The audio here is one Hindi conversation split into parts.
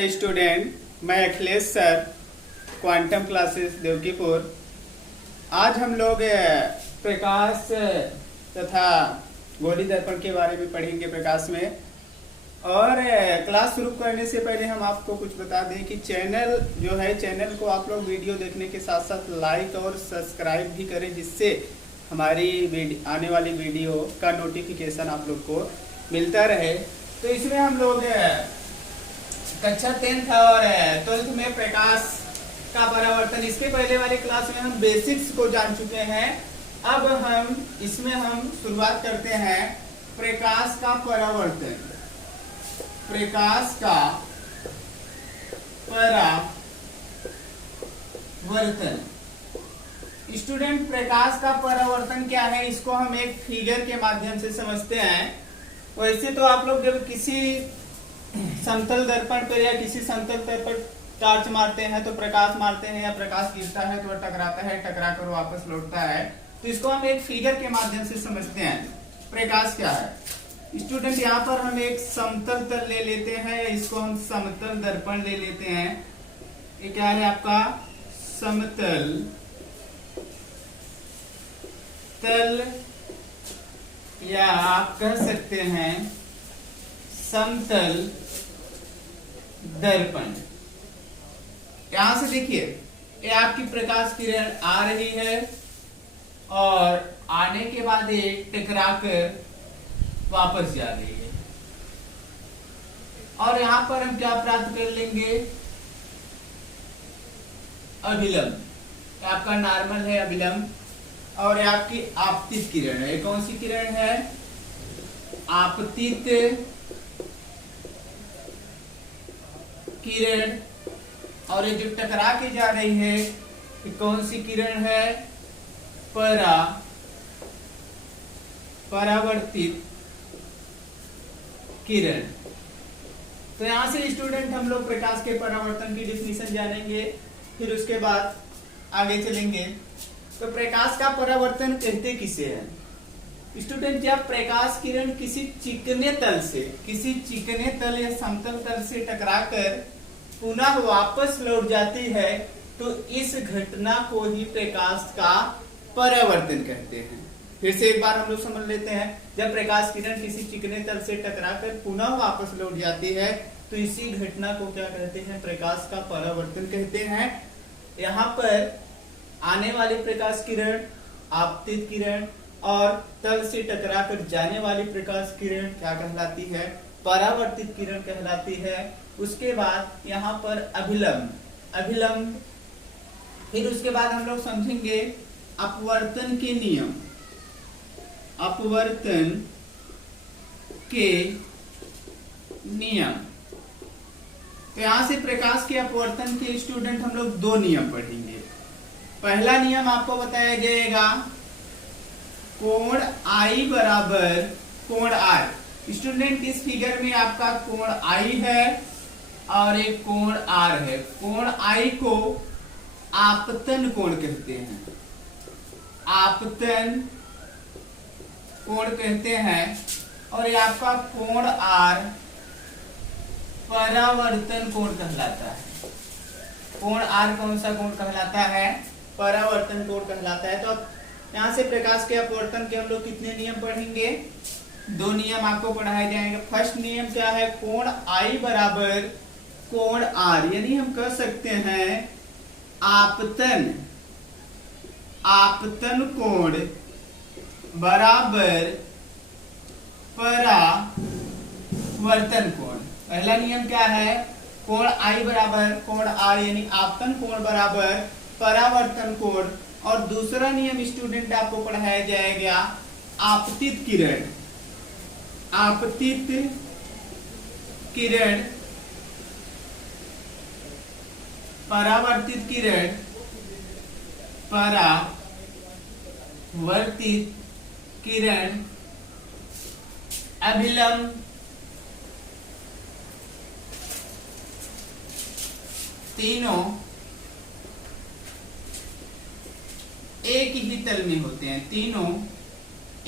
स्टूडेंट, मैं अखिलेश सर, क्वांटम क्लासेस देवकीपुर। आज हम लोग प्रकाश तथा गोली दर्पण के बारे में पढ़ेंगे प्रकाश में। और क्लास शुरू करने से पहले हम आपको कुछ बता दें कि चैनल जो है, चैनल को आप लोग वीडियो देखने के साथ साथ लाइक और सब्सक्राइब भी करें, जिससे हमारी आने वाली वीडियो का नोटिफिकेशन आप लोग को मिलता रहे। तो इसमें हम लोग कक्षा 10th और 12th में प्रकाश का परावर्तन, इसके पहले वाले क्लास में हम बेसिक्स को जान चुके हैं। अब हम इसमें शुरुआत करते हैं प्रकाश का परावर्तन। प्रकाश का परावर्तन स्टूडेंट, प्रकाश का परावर्तन क्या है, इसको हम एक फिगर के माध्यम से समझते हैं। वैसे तो आप लोग जब किसी समतल दर्पण पर या किसी समतल तल पर टॉर्च मारते हैं तो प्रकाश मारते हैं, या प्रकाश गिरता है तो टकराता है, टकरा कर वापस लौटता है। तो इसको हम एक फिगर के माध्यम से समझते हैं प्रकाश क्या है। स्टूडेंट, यहाँ पर हम एक समतल तल ले लेते हैं, इसको हम समतल दर्पण ले लेते हैं। ये क्या है आपका समतल तल, या आप कह सकते हैं समतल दर्पण। यहां से देखिए, ये आपकी प्रकाश किरण आ रही है और आने के बाद ये टकराकर वापस जा रही है, और यहां पर हम क्या प्राप्त कर लेंगे, अभिलंब। आपका नॉर्मल है अभिलंब, और ये आपकी आपतित किरण है। कौन सी किरण है? आपतित किरण। और ये जो टकरा के जा रही है, ये कौन सी किरण है? परावर्तित किरण। तो यहां से स्टूडेंट हम लोग प्रकाश के परावर्तन की डिफिनीशन जानेंगे, फिर उसके बाद आगे चलेंगे। तो प्रकाश का परावर्तन कहते किसे हैं स्टूडेंट? जब प्रकाश किरण किसी चिकने तल या समतल तल से टकराकर पुनः वापस लौट जाती है, तो इस घटना को ही प्रकाश का परावर्तन कहते हैं। फिर से एक बार हम लोग समझ लेते हैं। जब प्रकाश किरण किसी चिकने तल से टकराकर पुनः वापस लौट जाती है, तो इसी घटना को क्या कहते हैं? प्रकाश का परावर्तन कहते हैं। यहाँ पर आने वाली प्रकाश किरण आपतित किरण, और तल से टकराकर जाने वाली प्रकाश किरण क्या कहलाती है? परावर्तित किरण कहलाती है। उसके बाद यहाँ पर अभिलंब, फिर उसके बाद हम लोग समझेंगे अपवर्तन के नियम। तो यहां से प्रकाश के अपवर्तन के स्टूडेंट हम लोग दो नियम पढ़ेंगे। पहला नियम आपको बताया जाएगा कोण I बराबर कोण R। स्टूडेंट, इस फिगर में आपका कोण I है और एक कोण R है। कोण I को आपतन कोण कहते हैं, आपतन कोण कहते हैं। और ये आपका कोण R परावर्तन कोण कहलाता है। कोण R कौन सा कोण कहलाता है? परावर्तन कोण कहलाता है। तो यहाँ से प्रकाश के अपवर्तन के हम लोग कितने नियम पढ़ेंगे? दो नियम आपको पढ़ाए जाएंगे। फर्स्ट नियम क्या है? कोण I बराबर कोण R, यानी हम कह सकते हैं आपतन कोण बराबर परावर्तन कोण। पहला नियम क्या है? कोण I बराबर कोण R, यानी आपतन कोण बराबर परावर्तन कोण। और दूसरा नियम स्टूडेंट आपको पढ़ाया जाएगा आपतित किरण परावर्तित किरण अभिलंब। तीनों एक ही तल में होते हैं, तीनों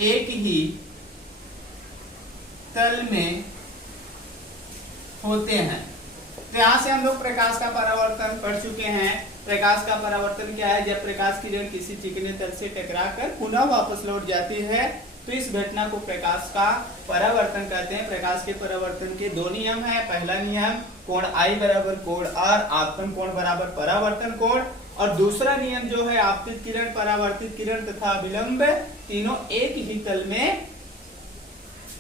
एक ही तल में होते हैं। तो यहाँ से हम लोग प्रकाश का परावर्तन पढ़ चुके हैं। प्रकाश का परावर्तन क्या है? जब प्रकाश किरण किसी चिकने तल से टकराकर पुनः वापस लौट जाती है तो इस घटना को प्रकाश का परावर्तन कहते हैं। प्रकाश के परावर्तन के दो नियम हैं। पहला नियम कोण I बराबर कोण R, आपतन कोण बराबर परावर्तन कोण, और दूसरा नियम जो है आपतित किरण, परावर्तित किरण तथा विलंब तीनों एक ही तल में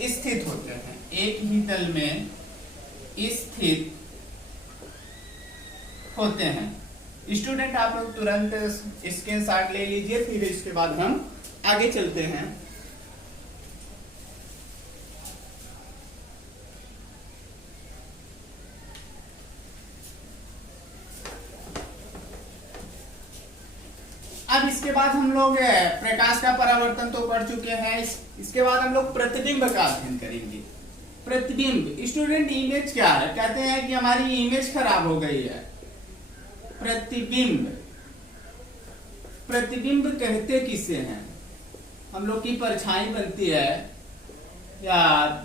स्थित होते हैं, एक ही तल में स्थित होते हैं। स्टूडेंट आप लोग तुरंत स्क्रीनशॉट ले लीजिए, फिर इसके बाद हम आगे चलते हैं। अब इसके बाद हम लोग प्रकाश का परावर्तन तो पढ़ चुके हैं। इसके बाद हम लोग प्रतिबिंब का अध्ययन करेंगे। प्रतिबिंब स्टूडेंट इमेज क्या है? कहते हैं कि हमारी इमेज खराब हो गई है। प्रतिबिंब, प्रतिबिंब कहते किसे हैं? हम लोग की परछाई बनती है या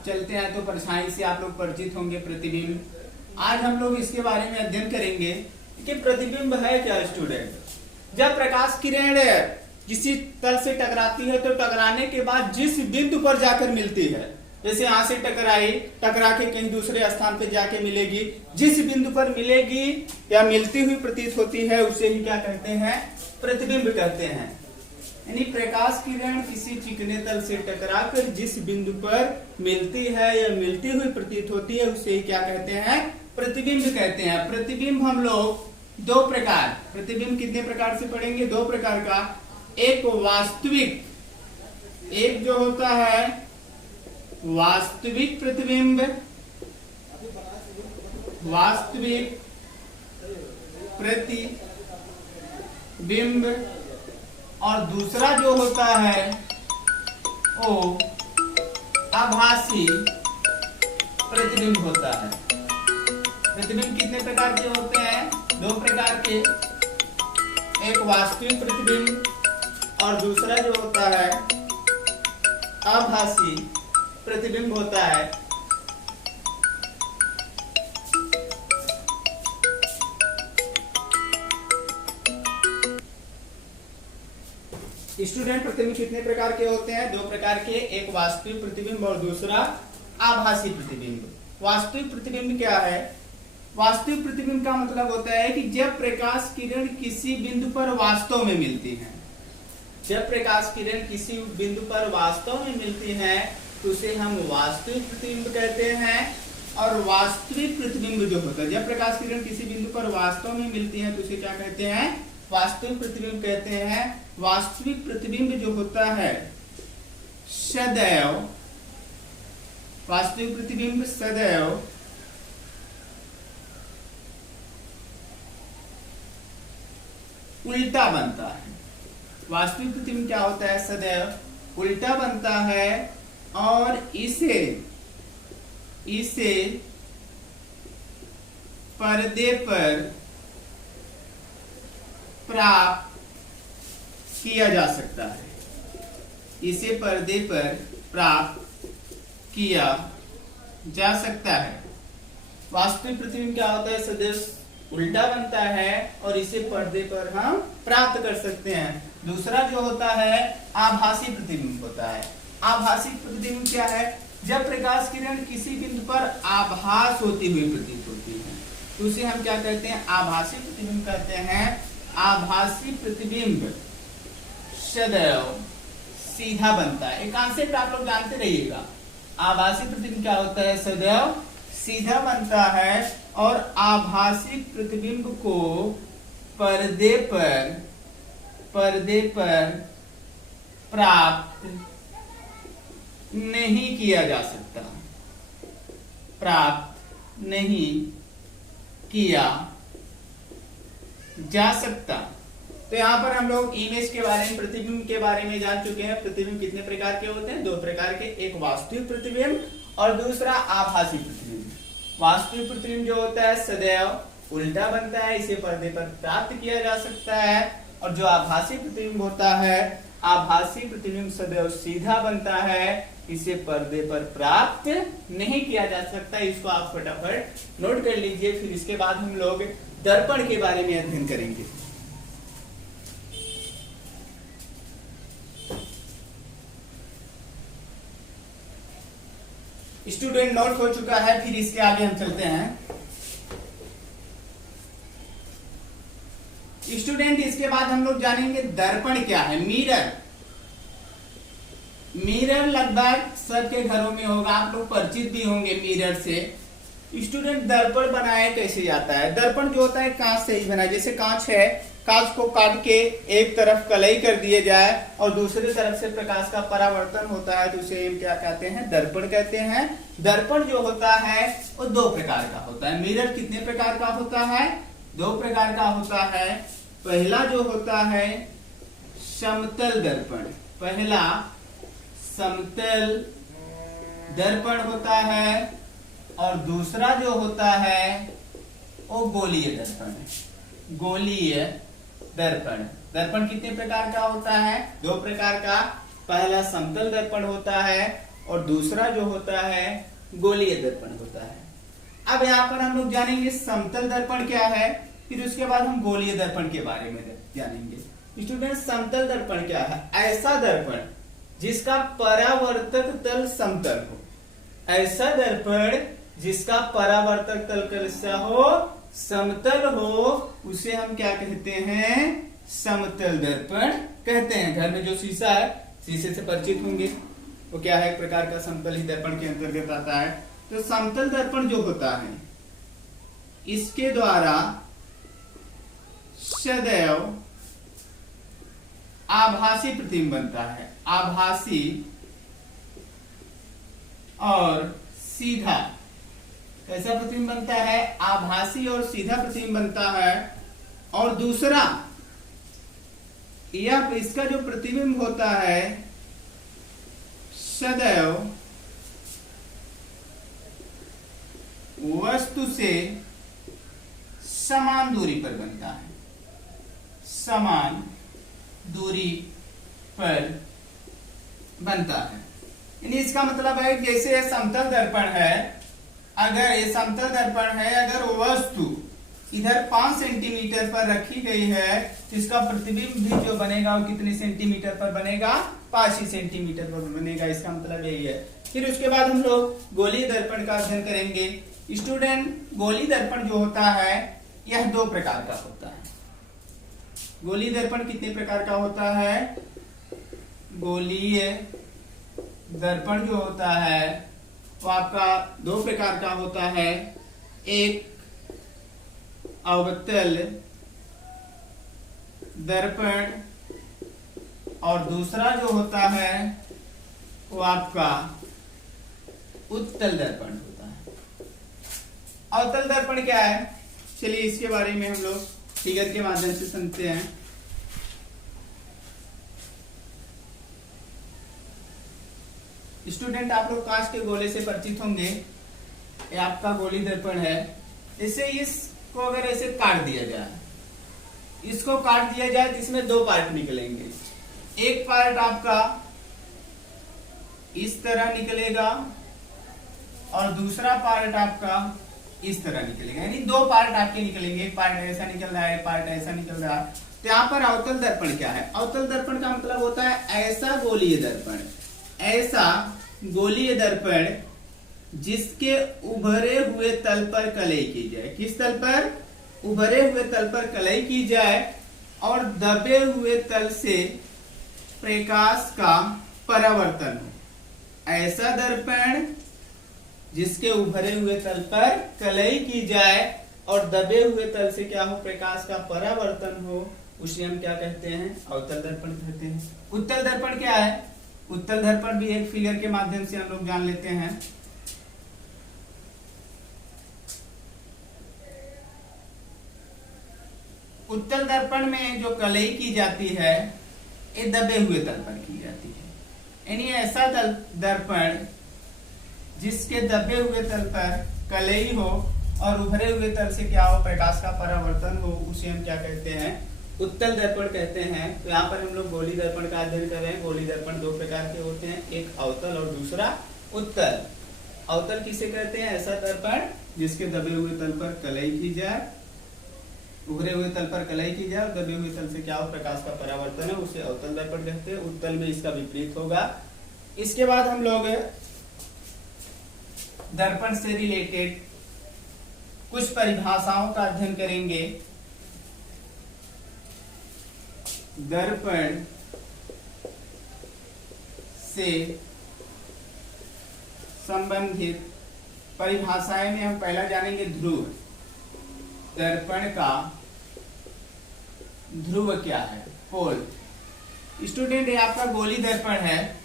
चलते हैं तो परछाई से आप लोग परिचित होंगे। प्रतिबिंब आज हम लोग इसके बारे में अध्ययन करेंगे कि प्रतिबिंब है क्या। स्टूडेंट जब प्रकाश किरण किसी तल से टकराती है तो टकराने के बाद जिस बिंदु पर जाकर मिलती है, जैसे यहां से टकरा के कहीं दूसरे स्थान पे जाके मिलेगी, जिस बिंदु पर मिलेगी या मिलती हुई प्रतीत होती है उसे ही क्या कहते हैं? प्रतिबिंब कहते हैं। यानी प्रकाश किरण किसी चिकने तल से टकराकर जिस बिंदु पर मिलती है या मिलती हुई प्रतीत होती है उसे ही क्या कहते हैं? प्रतिबिंब कहते हैं। प्रतिबिंब हम लोग दो प्रकार, प्रतिबिंब कितने प्रकार से पढ़ेंगे? दो प्रकार का। एक वास्तविक, एक जो होता है वास्तविक प्रतिबिंब, वास्तविक प्रतिबिंब, और दूसरा जो होता है वो आभासी प्रतिबिंब होता है। प्रतिबिंब कितने प्रकार के होते हैं? दो प्रकार के, एक वास्तविक प्रतिबिंब और दूसरा जो होता है आभासी प्रतिबिंब होता है। स्टूडेंट प्रतिबिंब कितने प्रकार के होते हैं? दो प्रकार के, एक वास्तविक प्रतिबिंब और दूसरा आभासी प्रतिबिंब। वास्तविक प्रतिबिंब क्या है? वास्तविक प्रतिबिंब का मतलब होता है कि जब प्रकाश किरण किसी बिंदु पर वास्तव में मिलती है, जब प्रकाश किरण किसी बिंदु पर वास्तव में मिलती है तो उसे हम वास्तविक प्रतिबिंब कहते हैं। और वास्तविक प्रतिबिंब जो होता है, जब प्रकाश किरण किसी बिंदु पर वास्तव में मिलती है तो उसे क्या कहते हैं? वास्तविक प्रतिबिंब कहते हैं। वास्तविक प्रतिबिंब जो होता है सदैव, वास्तविक प्रतिबिंब सदैव उल्टा बनता है। वास्तविक प्रतिबिंब क्या होता है? सदैव उल्टा बनता है और इसे पर्दे पर प्राप्त किया जा सकता है। इसे पर्दे पर प्राप्त किया जा सकता है। वास्तविक प्रतिबिंब क्या होता है? सदैव उल्टा बनता है और इसे पर्दे पर हम प्राप्त कर सकते हैं। दूसरा जो होता है आभासी प्रतिबिंब होता है। आभासी प्रतिबिंब क्या है? जब प्रकाश किरण किसी बिंदु पर आभास होती हुई प्रतीत होती है तो उसे हम क्या कहते हैं? आभासी प्रतिबिंब कहते हैं। आभासी प्रतिबिंब सदैव सीधा बनता है। एक कॉन्सेप्ट आप लोग जानते रहिएगा, आभासी प्रतिबिंब क्या होता है? सदैव सीधा बनता है और आभासी प्रतिबिंब को पर्दे पर प्राप्त नहीं किया जा सकता, प्राप्त नहीं किया जा सकता। तो यहाँ पर हम लोग इमेज के बारे में, प्रतिबिंब के बारे में जान चुके हैं। प्रतिबिंब कितने प्रकार के होते हैं? दो प्रकार के, एक वास्तविक प्रतिबिंब और दूसरा आभासी प्रतिबिंब। वास्तविक प्रतिबिंब जो होता है सदैव उल्टा बनता है, इसे पर्दे पर प्राप्त किया जा सकता है। और जो आभासी प्रतिबिंब होता है, आभासी प्रतिबिंब सदैव सीधा बनता है, इसे पर्दे पर प्राप्त नहीं किया जा सकता। इसको आप फटाफट नोट कर लीजिए। फिर इसके बाद हम लोग दर्पण के बारे में अध्ययन करेंगे। स्टूडेंट नोट हो चुका है, फिर इसके आगे हम चलते हैं। स्टूडेंट इसके बाद हम लोग जानेंगे दर्पण क्या है। मिरर, मिरर लगभग सबके घरों में होगा, आप लोग परिचित भी होंगे मिरर से। स्टूडेंट दर्पण बनाया कैसे जाता है? दर्पण जो होता है कांच से ही बना, जैसे कांच है, कांच को काट के एक तरफ कलई कर दिए जाए और दूसरी तरफ से प्रकाश का परावर्तन होता है, तो उसे हम क्या कहते हैं? दर्पण कहते हैं। दर्पण जो होता है वो दो प्रकार का होता है। मिरर कितने प्रकार का होता है? दो प्रकार का होता है। पहला जो होता है समतल दर्पण, पहला समतल दर्पण होता है, और दूसरा जो होता है वो गोलीय दर्पण है। गोलीय दर्पण, दर्पण कितने प्रकार का होता है? दो प्रकार का। पहला समतल दर्पण होता है और दूसरा जो होता है गोलीय दर्पण होता है। अब यहाँ पर हम लोग जानेंगे समतल दर्पण क्या है, फिर उसके बाद हम गोलीय दर्पण के बारे में जानेंगे। स्टूडेंट समतल दर्पण क्या है? ऐसा दर्पण जिसका परावर्तक तल समतल हो, ऐसा दर्पण जिसका परावर्तक तल कैसा हो? समतल हो, उसे हम क्या कहते हैं? समतल दर्पण कहते हैं। घर में जो शीशा है, शीशे से परिचित होंगे, वो क्या है? एक प्रकार का समतल ही दर्पण के अंतर्गत आता है। तो समतल दर्पण जो होता है, इसके द्वारा सदैव आभासी प्रतिबिंब बनता है। आभासी और सीधा कैसा प्रतिबिंब बनता है? आभासी और सीधा प्रतिबिंब बनता है। और दूसरा, यह इसका जो प्रतिबिंब होता है सदैव वस्तु से समान दूरी पर बनता है। समान दूरी पर बनता है। यानी इसका मतलब है जैसे समतल दर्पण है, अगर ये समतल दर्पण है, अगर वस्तु इधर 5 सेंटीमीटर पर रखी गई है, तो इसका प्रतिबिंब भी जो बनेगा वो कितने सेंटीमीटर पर बनेगा? 5 ही सेंटीमीटर पर बनेगा। इसका मतलब यही है। फिर उसके बाद हम लोग गोलीय दर्पण का अध्ययन करेंगे। स्टूडेंट गोलीय दर्पण जो होता है यह दो प्रकार का होता है। गोलीय दर्पण कितने प्रकार का होता है? गोलीय दर्पण जो होता है वो आपका दो प्रकार का होता है। एक अवतल दर्पण और दूसरा जो होता है वो आपका उत्तल दर्पण होता है। अवतल दर्पण क्या है? चलिए इसके बारे में हम लोग फिगर के माध्यम से समझते हैं। स्टूडेंट आप लोग कांच के गोले से परिचित होंगे। ये आपका गोलीय दर्पण है। इसे इसको अगर ऐसे काट दिया जाए, इसको काट दिया जाए तो इसमें दो पार्ट निकलेंगे। एक पार्ट आपका इस तरह निकलेगा और दूसरा पार्ट आपका इस तरह निकलेगा। यानी दो पार्ट आपके निकलेंगे, एक पार्ट ऐसा निकल रहा है, एक पार्ट ऐसा निकल रहा है। तो यहाँ पर अवतल दर्पण क्या है? अवतल दर्पण का मतलब होता है ऐसा गोलीय दर्पण, ऐसा गोलीय दर्पण जिसके उभरे हुए तल पर कलई की जाए। किस तल पर? उभरे हुए तल पर कलई की जाए और दबे हुए तल से प्रकाश का परावर्तन हो। ऐसा दर्पण जिसके उभरे हुए तल पर कलई की जाए और दबे हुए तल से क्या हो? प्रकाश का परावर्तन हो, उसे हम क्या कहते हैं? अवतल दर्पण कहते हैं। उत्तल दर्पण क्या है? उत्तल दर्पण भी एक फिगर के माध्यम से हम लोग जान लेते हैं। उत्तल दर्पण में जो कलई की जाती है ये दबे हुए तल पर की जाती है। यानी ऐसा दर्पण जिसके दबे हुए तल पर कलई हो और उभरे हुए तल से क्या हो? प्रकाश का परावर्तन हो, उसे हम क्या कहते हैं? उत्तल दर्पण कहते हैं। तो यहाँ पर हम लोग गोली दर्पण का अध्ययन कर रहे हैं। गोली दर्पण दो प्रकार के होते हैं, एक अवतल और दूसरा उत्तल। अवतल किसे कहते हैं? ऐसा दर्पण जिसके दबे हुए तल पर कलई की जाए, उभरे हुए तल पर कलई की जाए और दबे हुए तल से क्या हो, प्रकाश का परावर्तन है, उसे अवतल दर्पण कहते हैं। उत्तल में इसका विपरीत होगा। इसके बाद हम लोग दर्पण से रिलेटेड कुछ परिभाषाओं का अध्ययन करेंगे। दर्पण से संबंधित परिभाषाएं में हम पहला जानेंगे ध्रुव। दर्पण का ध्रुव क्या है? पोल। स्टूडेंट, ये आपका गोली दर्पण है,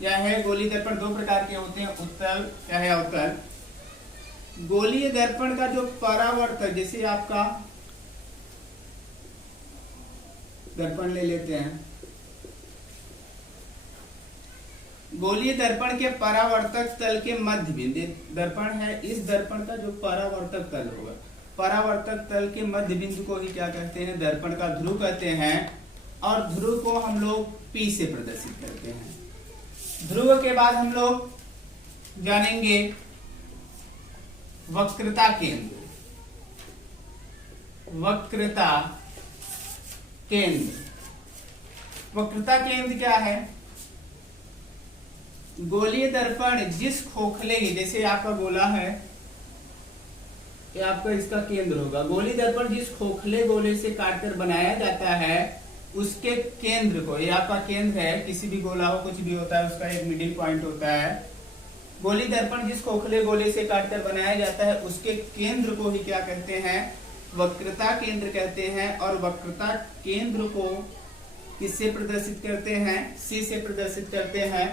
यह है गोली दर्पण। दो प्रकार के होते हैं, उत्तल क्या है, अवतल। गोलीय दर्पण का जो परावर्तक, जैसे आपका दर्पण ले लेते हैं, गोलीय दर्पण के परावर्तक तल के मध्य बिंदु दर्पण है, इस दर्पण का जो परावर्तक तल होगा, परावर्तक तल के मध्य बिंदु को ही क्या कहते हैं? दर्पण का ध्रुव कहते हैं। और ध्रुव को हम लोग P से प्रदर्शित करते हैं। ध्रुव के बाद हम लोग जानेंगे वक्रता केंद्र। वक्रता केंद्र, वक्रता केंद्र क्या है? गोलीय दर्पण जिस खोखले, जैसे आपका गोला है, ये आपका इसका केंद्र होगा। गोली दर्पण जिस खोखले गोले से काटकर बनाया जाता है, उसके केंद्र को, ये आपका केंद्र है, किसी भी गोला हो, कुछ भी होता है, उसका एक मिडिल पॉइंट होता है। गोली दर्पण जिस खोखले गोले से काटकर बनाया जाता है, उसके केंद्र को ही क्या कहते हैं? वक्रता केंद्र कहते हैं। और वक्रता केंद्र को किससे प्रदर्शित करते हैं? C से प्रदर्शित करते हैं।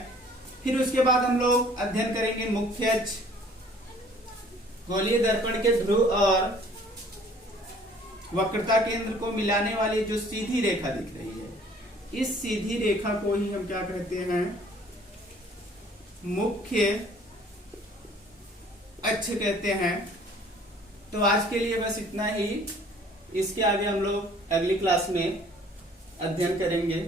फिर उसके बाद हम लोग अध्ययन करेंगे मुख्य अक्ष। गोलीय दर्पण के ध्रुव और वक्रता केंद्र को मिलाने वाली जो सीधी रेखा दिख रही है, इस सीधी रेखा को ही हम क्या कहते हैं? मुख्य अक्ष कहते हैं। तो आज के लिए बस इतना ही। इसके आगे हम लोग अगली क्लास में अध्ययन करेंगे।